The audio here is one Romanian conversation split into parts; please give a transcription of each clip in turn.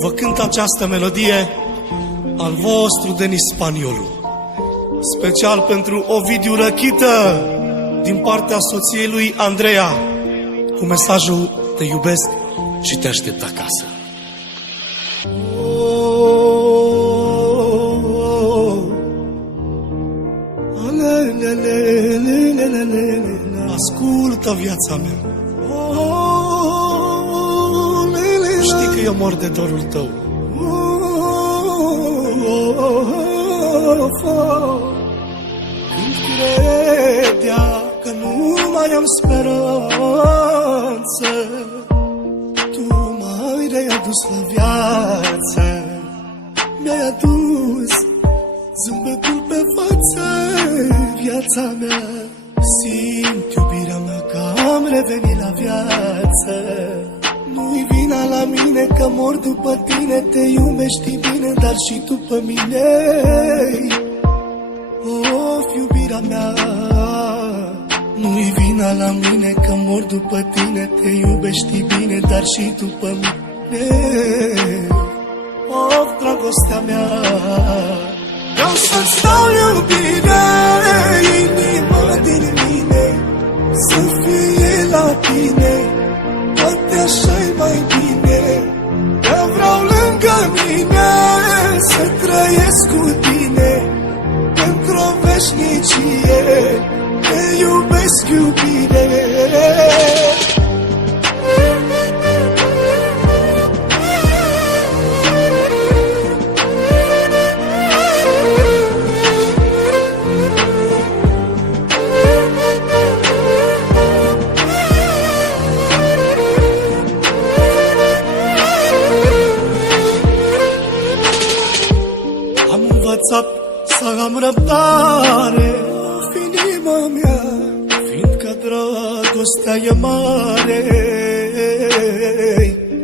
vă cânt această melodie al vostru Denis Spaniolu, special pentru Ovidiu Răchită, din partea soției lui Andreea, cu mesajul: te iubesc și te aștept acasă. Ascultă viața mea, știi că eu mor de dorul tău. Când credea că nu mai am speranță, tu m-ai readus la viață. Mi-ai adus zâmbetul pe față, viața mea. Simt iubirea mea că am revenit la viață. Nu-i vina la mine că mor după tine, te iubești bine, dar și tu pe mine. Of, iubirea mea, nu-i vina la mine că mor după tine, te iubești bine, dar și tu pe mine. Of, dragostea mea, vreau să-ți dau iubire, inima din mine să fie la tine, poate așa-i mai bine. Te vreau lângă mine, să trăiesc cu tine pentru-o veșnicie, te iubesc, iubire. Să am răbdare în inima mea, fiindcă dragostea e mare.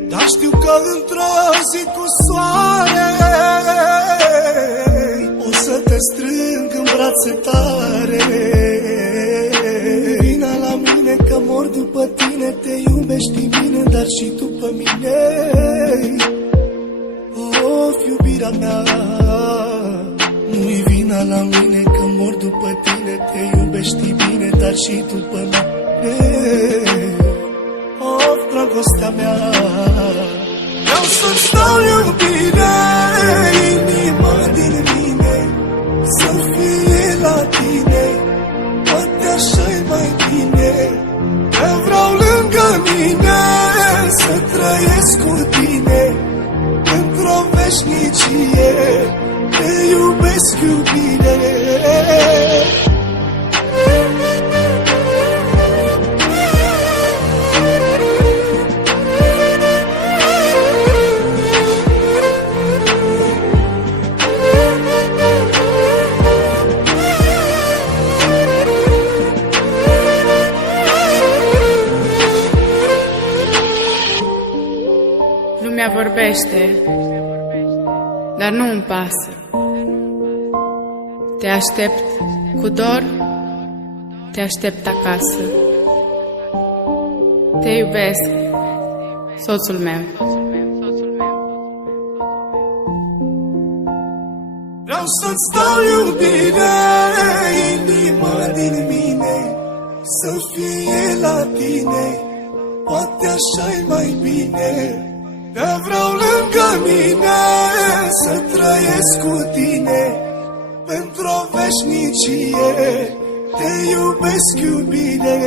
Dar știu că într-o zi cu soare o să te strâng în brațe tare. Vina la mine că mor după tine, te iubești bine, dar și tu pe mine. Of, iubirea mea, nu-i vina la mine că mor după tine, te iubești bine, dar și tu pe mine. Of, dragostea mea, vreau să-ți dau iubire, inima din mine să fie la tine, poate așa-i mai bine. Te vreau lângă mine, să trăiesc cu tine într-o veșnicie, te iubesc, iubire. Lumea vorbește, dar nu-mi pasă. Te aștept cu dor, te aștept acasă. Te iubesc, soțul meu. Vreau să-ți dau iubire, inima din mine să fie la tine, poate așa-i mai bine. Te vreau lângă mine, să trăiesc cu tine pentru-o veșnicie, te iubesc, iubire.